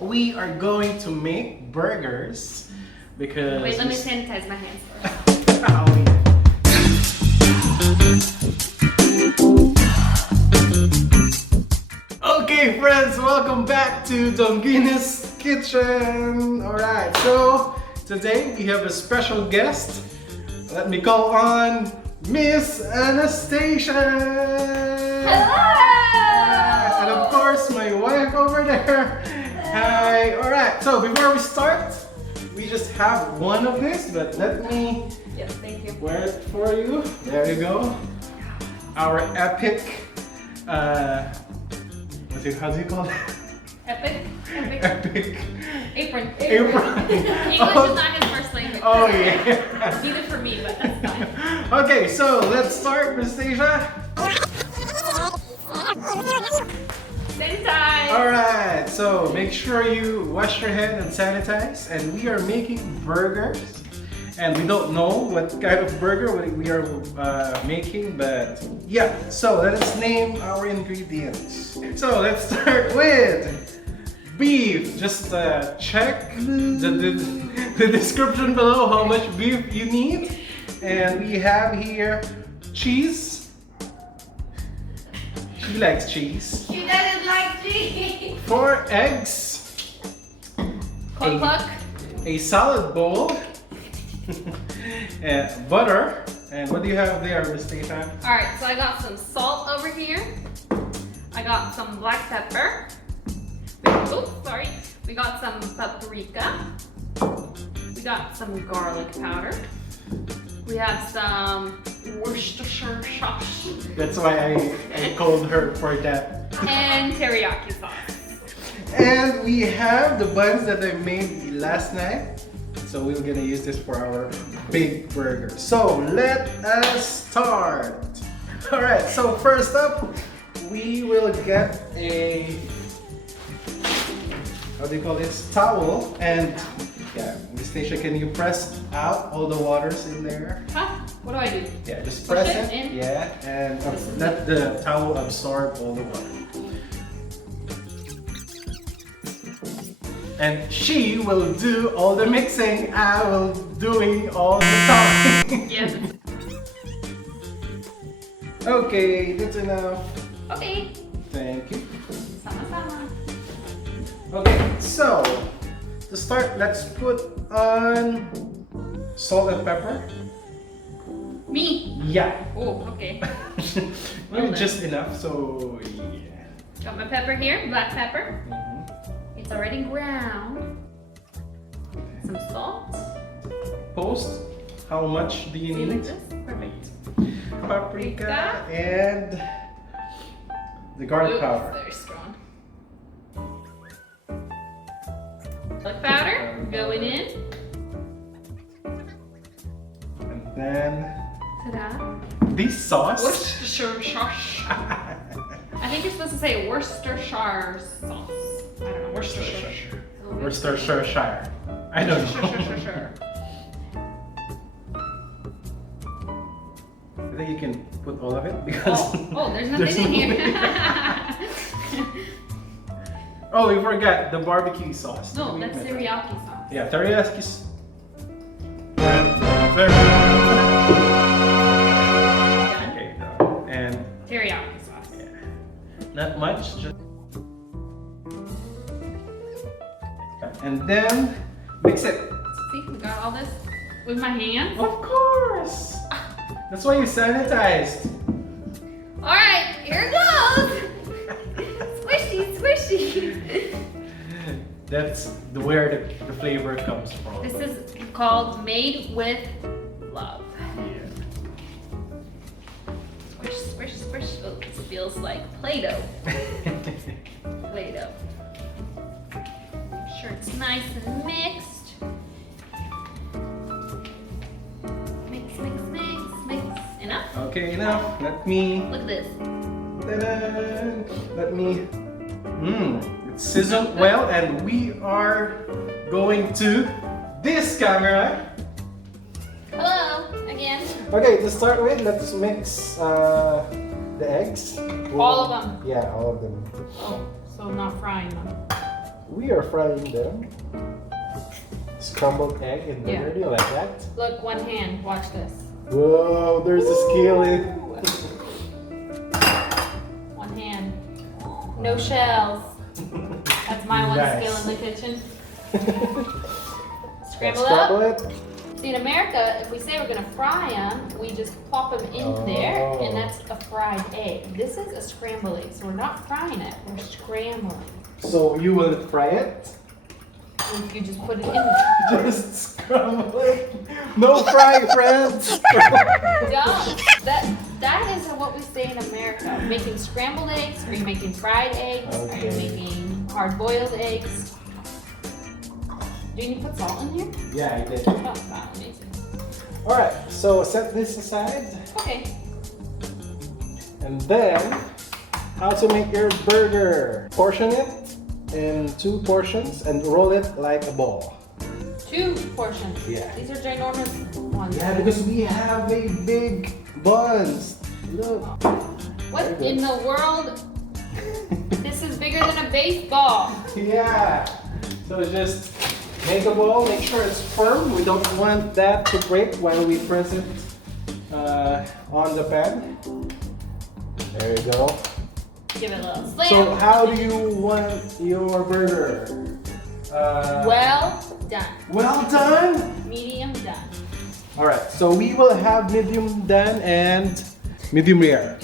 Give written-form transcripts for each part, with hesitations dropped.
we are going to make burgers because... Wait, let me sanitize my hands first. Oh, yeah. Okay friends, welcome back to Dongina's Kitchen. Alright, so today we have a special guest. Let me call on Miss Anastasia! Hello! And of course my wife over there. Hi! Alright, so before we start, we just have one of this, but let me Yes, thank you. wear it for you. There you go. Our epic, how do you call it? Epic? Epic Apron. apron. English is not his first language. Oh yeah. Neither for me, but that's fine. Okay, so let's start, Anastasia. Sanitize! Alright, so make sure you wash your hand and sanitize. And we are making burgers. And we don't know what kind of burger we are making, but yeah. So let us name our ingredients. So let's start with beef. Just check the description below how much beef you need. And we have here cheese. She likes cheese. She doesn't like cheese! 4 eggs. Cluck. A salad bowl. And butter. And what do you have there, Miss Stefan? Alright, so I got some salt over here. I got some black pepper. Sorry. We got some paprika. We got some garlic powder. We have some Worcestershire sauce. That's why I called her for that. And teriyaki sauce. And we have the buns that I made last night. So we're gonna use this for our big burger. So let us start. Alright, so first up, we will get a, how do you call this? Towel. And yeah, Anastasia, can you press out all the waters in there? Huh? What do I do? Yeah, just Push press it it. in? Yeah, and let the towel absorb all the water. And she will do all the mixing. I will doing all the talking. Yes. Okay, that's enough. Okay. Thank you. Sama-sama. Okay, so to start, let's put on salt and pepper. Me? Yeah. Oh, okay. Maybe just enough, so yeah. Got my pepper here, black pepper. Mhm. It's already ground. Some salt. Post, how much do you See, like need? this? Perfect. Paprika and the garlic Ooh, powder. very strong. Garlic powder going in. And then Ta-da. this sauce. Worcestershire sauce. I think you're supposed to say Worcestershire sauce. I don't know. Worcestershire. Worcestershire. I don't know. Worcestershire. I think you can put all of it because There's nothing in here. Oh, we forgot the barbecue sauce. No, that's teriyaki sauce. Yeah, teriyaki. Done. Okay, and Teriyaki sauce. yeah, not much. Just and then mix it. See, we got all this with my hands. Of course. That's why you sanitized. All right, here it goes. Squishy, squishy. That's where the flavor comes from. This is called Made with Love. Yeah. Squish, squish, squish. Oh, this feels like Play-Doh. Play-Doh. Make sure it's nice and mixed. Mix, mix, mix, mix. Enough? Okay, enough. Let me. Look at this. Ta-da! Let me. It's sizzled well, and we are going to this camera. Hello, again. Okay, to start with, let's mix the eggs. All of them? Yeah, all of them. Oh, so I'm not frying them. we are frying them. Scrambled egg in burger. Yeah. Do you like that? Look, one hand. Watch this. Whoa, there's a skillet. One hand. No shells. That's my one Nice. skill in the kitchen. Let's Scramble scramble up. it. See, in America, if we say we're gonna fry them, we just plop them in there, and that's a fried egg. This is a scrambled egg, so we're not frying it, we're scrambling. So you will fry it? You just put it in there. Just scramble it. No fry, friends. Don't. That is what we say in America. Making scrambled eggs, are you making fried eggs? Are you Okay. making hard-boiled eggs? Do you need to put salt in here? Yeah, I did. Oh, wow, amazing. Alright, so set this aside. Okay. And then, how to make your burger. Portion it in 2 portions and roll it like a ball. 2 portions. Yeah. These are ginormous ones. Yeah, because we have a big buns. Look. What Very good. in the world? This is bigger than a baseball. Yeah. So just make a ball, make sure it's firm. We don't want that to break while we press it on the pan. There you go. Give it a little slam. So how do you want your burger? Well done. Well done. Medium done. All right, so we will have medium done and medium rare.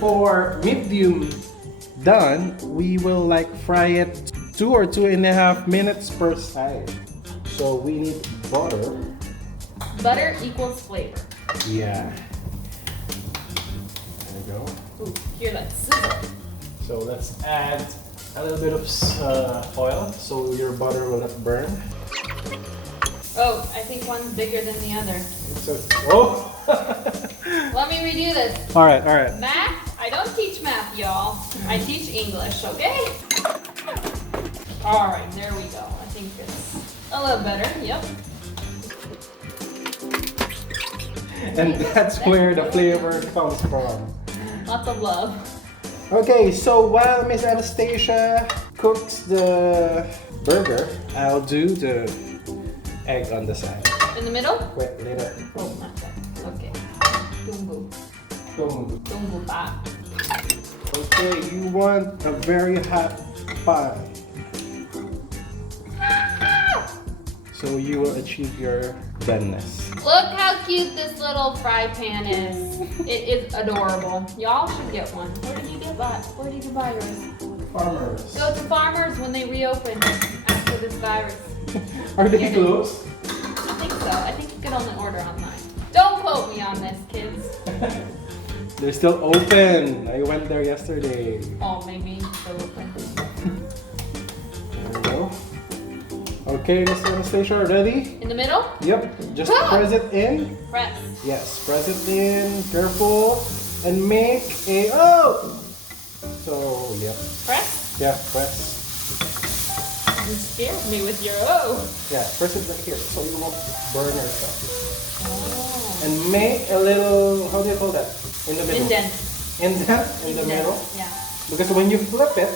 For medium done, we will like fry it 2 or 2.5 minutes per side. So we need butter. Butter equals flavor. Yeah. There you go. Ooh, here, let's sizzle. So let's add a little bit of oil so your butter will not burn. Oh, I think one's bigger than the other. Oh! Let me redo this. All right, all right. Math? I don't teach math, y'all. I teach English, okay? All right, there we go. I think it's a little better. Yep. And that's where the flavor comes from. Lots of love. Okay, so while Miss Anastasia cooks the burger, I'll do the egg on the side. In the middle? Wait, later. Oh, not that. Okay. Tumbu. Boom. Tumbu pa. Okay, you want a very hot pan. So you will achieve your doneness. Look how cute this little fry pan is. It is adorable. Y'all should get one. Where did you buy yours? Farmers. Go to Farmers when they reopen after this virus. Are they closed? I think so. I think you can only order online. Don't quote me on this, kids. They're still open. I went there yesterday. Oh, maybe still open. There we go. Okay, Miss Anastasia, ready? In the middle? Yep. Just Ah! press it in. Press. Yes, press it in. Careful. And make a So, yep. Press? Yeah, press. You scared me with your O. Yeah, press it right here so you won't burn yourself. Oh. And make a little, how do you call that? In the middle. Indent. Indent in the Indent. middle. Yeah. Because when you flip it,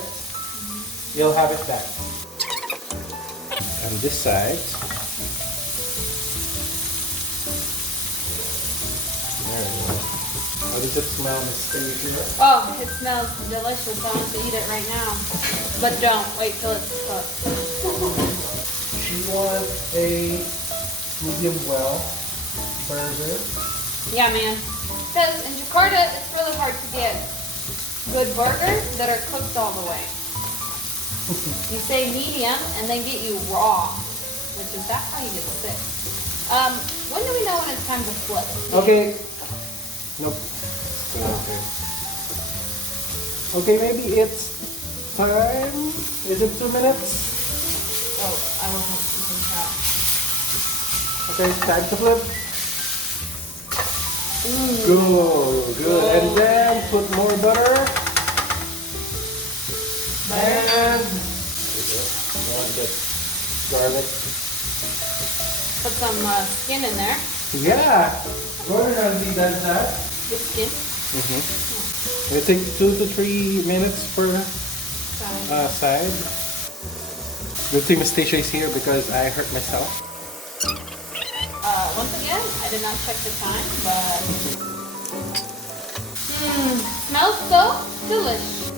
you'll have it back. And this side. There you go. How does it smell, Miss Stacia? Oh, it smells delicious. I want to eat it right now. But don't. Wait till it's cooked. She wants a medium well burger. Yeah, man. Because in Jakarta, it's really hard to get good burgers that are cooked all the way. You say medium, and they get you raw, which is that's how you get sick. When do we know when it's time to flip? Okay. Nope. Okay. Okay, maybe it's time. Is it 2 minutes? Oh, I wasn't keeping track. Okay, time to flip. Ooh. Good, good. And then put more butter. And garlic. Put some skin in there. Yeah, Gordon already does that. Good skin. It takes 2 to 3 minutes per So, side. Good thing Miss Tasha is here because I hurt myself. Once again, I did not check the time, but smells so delicious.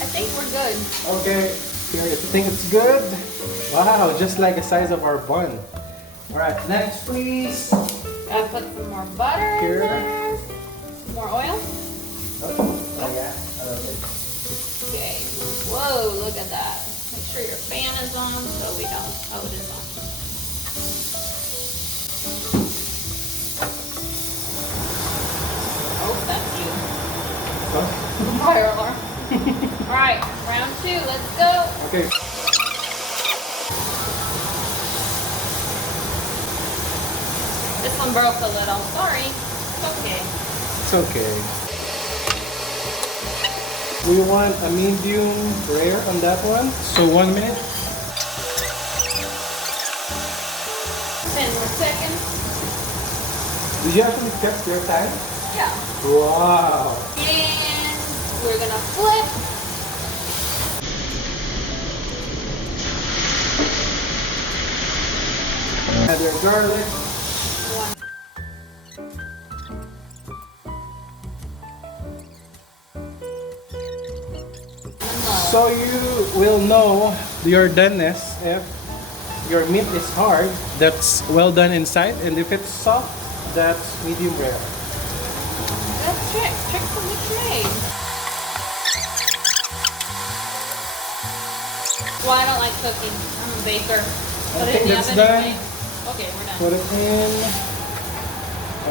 I think we're good. Okay, here, if you think it's good. Wow, just like the size of our bun. Alright, next please. Gotta put some more butter Here. in there. Some more oil. Oh yeah. Okay. Whoa, look at that. Make sure your fan is on so we don't. Oh, it is on. Oh, that's you. Fire alarm. Alright, round 2, let's go. Okay. This one broke a little. Sorry. It's okay. It's okay. We want a medium rare on that one. So 1 minute. 10 more seconds. Did you actually kept your time? Yeah. Wow. And we're gonna flip. Add your garlic. One. So you will know your doneness if your meat is hard, that's well done inside, and if it's soft, that's medium rare. That's tricks. Tricks from the trade. Well, I don't like cooking. I'm a baker. Put it Okay, in the that's oven done. and wait. Okay, we're done. Put it in.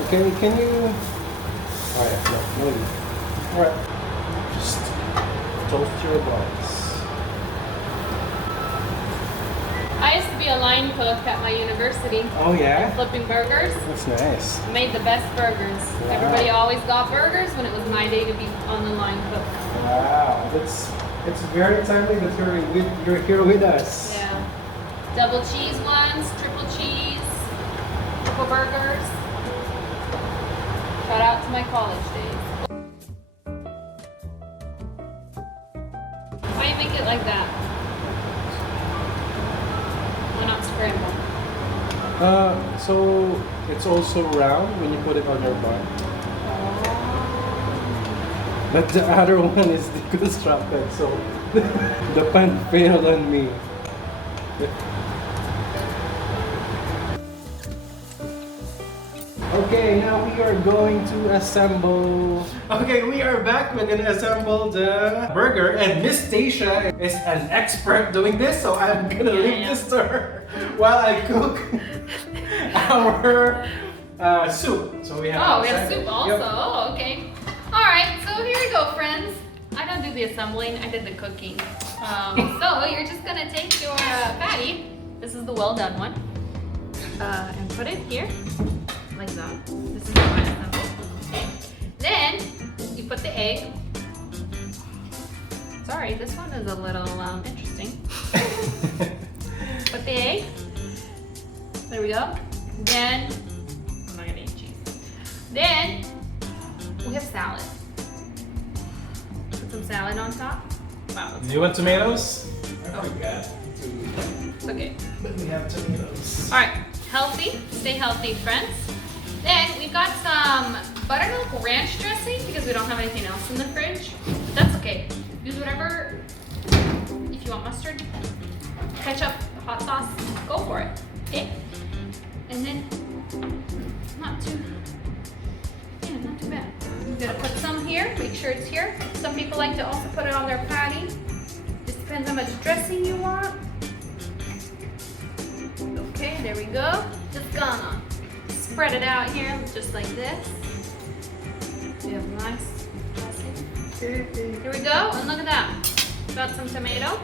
Okay, can you? Oh yeah, no need. Alright, just toast your buns. I used to be a line cook at my university. Oh yeah? Flipping burgers. That's nice. Made the best burgers. Wow. Everybody always got burgers when it was my day to be on the line cook. Wow, it's very timely that you're here with us. Yeah. Double cheese ones, triple cheese, triple burgers. Shout out to my college days. Why you make it like that? Why not scramble? So it's also round when you put it on your bun. But the other one is deconstructed, so the pan failed on me. Okay, now we are going to assemble. Okay, we are back. We're gonna assemble the burger, and Miss Tasha is an expert doing this, so I'm gonna leave this to her while I cook our soup. So we have. Oh, we have soup also. Yep. Oh, okay. All right, so here we go, friends. I don't do the assembling. I did the cooking. So you're just gonna take your patty. This is the well done one, and put it here. Like that. This is how I assemble. Okay. Then you put the egg. Sorry, this one is a little interesting. Put the egg. There we go. Then I'm not gonna eat cheese. Then we have salad. Put some salad on top. Wow. Do you want tomatoes? I forgot. It's okay. But we have tomatoes. All right. Healthy. Stay healthy, friends. Then we've got some buttermilk ranch dressing because we don't have anything else in the fridge. But that's okay. Use whatever. If you want mustard, ketchup, hot sauce, go for it. Okay. And then not too bad. I'm gonna put some here. Make sure it's here. Some people like to also put it on their patty. Just depends how much dressing you want. Okay, there we go. Just gonna spread it out here just like this. We have nice dressing. Here we go, and look at that. Got some tomato.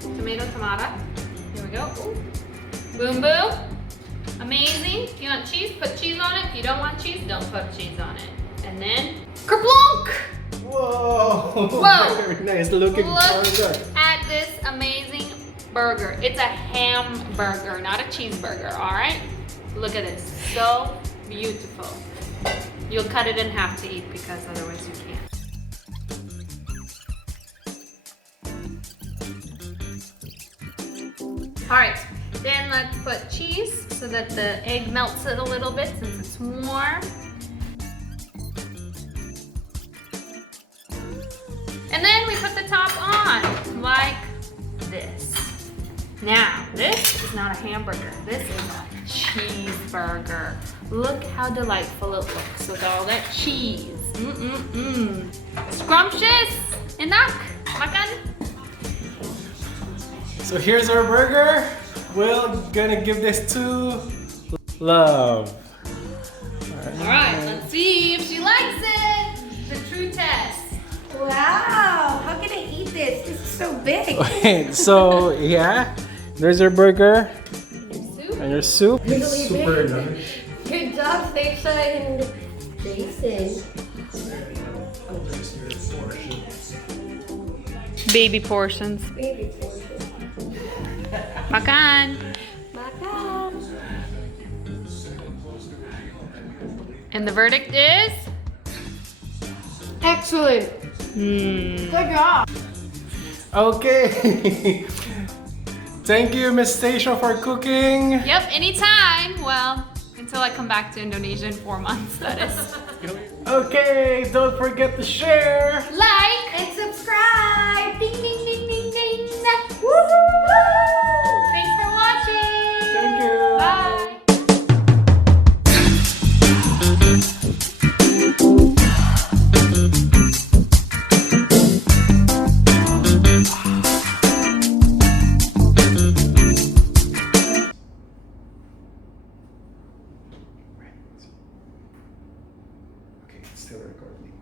Tomato. Here we go. Ooh. Boom, boom. Amazing. If you want cheese, put cheese on it. If you don't want cheese, don't put cheese on it. And then, kerplunk! Whoa! Whoa! Very nice looking burger. At this amazing burger. It's a hamburger, not a cheeseburger, all right? Look at this, so beautiful. You'll cut it in half to eat because otherwise you can't. All right, then let's put cheese so that the egg melts it a little bit since it's warm. And then we put the top on like this. Now, this is not a hamburger. This is a cheeseburger. Look how delightful it looks with all that cheese. Scrumptious. Enak. Makan. So here's our burger. We're gonna give this to Love. All right, let's see if she likes it. The true test. Wow, how can I eat this? This is so big. Okay, so yeah, there's your burger Soup. and your soup. Really It's super big. nice. Good job, Stacia and Jason. Baby portions. Baby portion. Makan. Makan. And the verdict is? Excellent. Hmm. Good job. Okay. Thank you, Miss Stacia, for cooking. Yep, anytime. Well, until I come back to Indonesia in 4 months, that is. Okay, don't forget to share. Like. And subscribe. Ding, ding, ding, ding, ding. Woohoo! Thanks for watching. Thank you. Bye. Okay, it's still recording.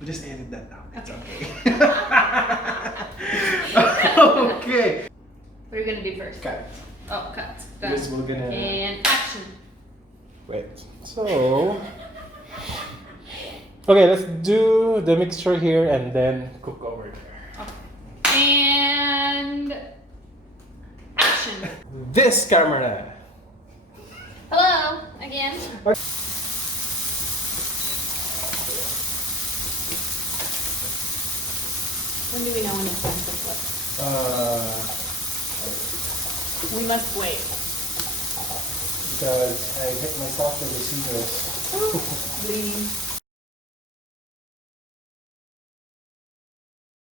We just edit that out. It's okay. Okay. What are we gonna do first? Cut. Oh, cut. Yes, we're gonna. And action. Wait. So. Okay, let's do the mixture here and then cook over there. And action. This camera. Hello again. When do we know when it's time to flip? We must wait. Because I hit myself with the scissors. Bleeding.